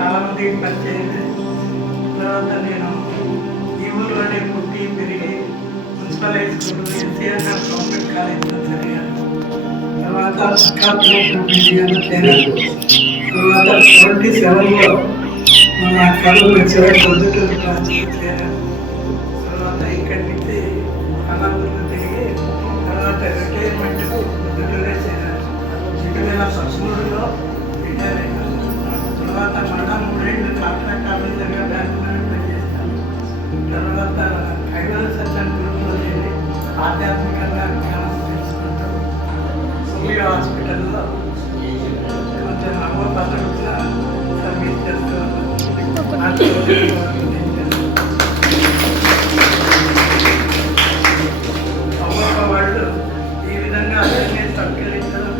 చాలామందికి పరిచయం. తర్వాత నేను ఈ ఊళ్ళోనే పుట్టి పెరిగి municipal high school NTR government కాలేజీలో చదివాను. తర్వాత కార్పొరేషన్ మీడియాలో చేరాను. తర్వాత 27లో మన కర్నూలు పొద్దుటూరు బ్రాంచ్లో చేరాను. తర్వాత ఇక్కడి నుంచి అనంతపురం తిరిగి తర్వాత రిటైర్మెంట్కు పొద్దుటూరే చేరాను. 2013లో రిటైర్ అయ్యాను. తర్వాత మళ్ళా 3 ఏళ్ళు కాంట్రాక్ట్ ఆఫీసర్గా బ్యాంకులో పనిచేస్తాను. తర్వాత కైవల సత్యం గ్రూప్లో చేరి ఆధ్యాత్మికంగా జ్ఞానం తెలుసుకుంటాం. సుమీర హాస్పిటల్లో కొంచెం అమ్మపద్ధతిగా సర్వీస్ చేస్తూ అమ్మప్ప వాళ్ళు ఈ విధంగా అందరినీ సంకలించడం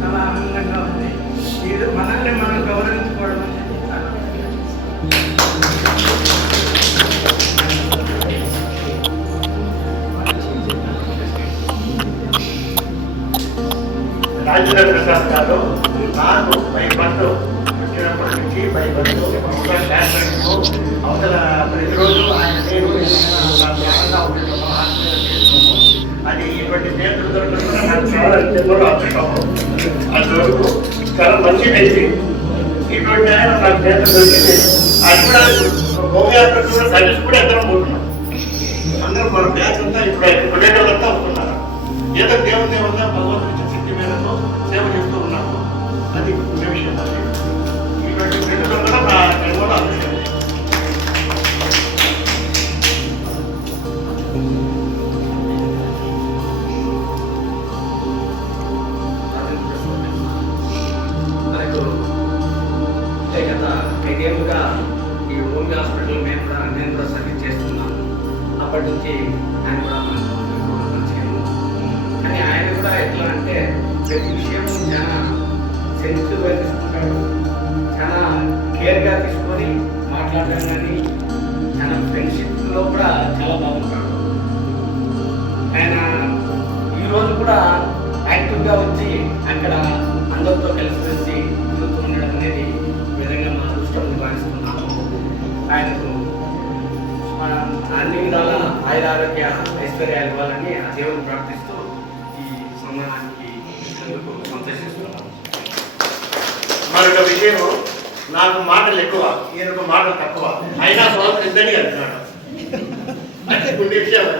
చాలా ఆనందంగా ఉంది. ఇది మనల్ని మనం గౌరవించుకోవడం అనేది చాలా రాజేంద్ర ప్రసాద్ గారు నాకు భయపడుతూ వచ్చినప్పటి నుంచి భయపడుతూ అవతల ప్రతిరోజు ఆయన పేరు అది ఇటువంటి నేతలు దొరకకుండా నాకు చాలా అదృష్టము. అందువరకు చాలా మంచి వ్యక్తి. ఇటువంటి ఆయన నాకు నేత దొరికింది. అది కూడా గోవ్యాత్ర కూడా సర్వీస్ కూడా అందరం పోతున్నాం. అందరం మన బ్యాచ్ అంతా ఇప్పుడు కొట్టేటోళ్ళంతా వస్తున్నారు. ఏదో దేవుని వల్ల భగవంతుడి శక్తి మేరకు సేవ చేస్తూ ఉన్నాము. అది పుణ్య విషయం. అది ఇటువంటి వ్యక్తులు కూడా నా జన్మలో అదృష్టం. మనకు గత 5 ఏళ్ళుగా ఈ ఓమి హాస్పిటల్ నేను కూడా సర్వీస్ చేస్తున్నాను. అప్పటి నుంచి ఆయన కూడా మనకు పరిచయం. కానీ ఆయన కూడా ఎట్లా అంటే ప్రతి విషయం చాలా సెన్సిటివ్గా తీసుకుంటాడు. చాలా కేర్గా తీసుకొని మాట్లాడడం కానీ చాలా ఫ్రెండ్షిప్లో కూడా చాలా బాగుంటాడు. ఆయన ఈరోజు కూడా యాక్టివ్గా వచ్చి అక్కడ అందరితో కలిసి తిరుగుతూ ఉండడం అనేది విధంగా మా అదృష్టం భావిస్తున్నాము. ఆయనకు అన్ని విధాల ఆయురారోగ్య ఐశ్వర్యాలు ఇవ్వాలని ఆ దేవుని ప్రార్థిస్తూ ఈ సన్మానానికి సంతోషిస్తున్నాము. మరొక విషయం, నాకు మాటలు ఎక్కువ, ఈయనకు మాటలు తక్కువ. అయినా సోదరు ఇద్దరిని అంటున్నాడు. అంటే కొన్ని విషయాలు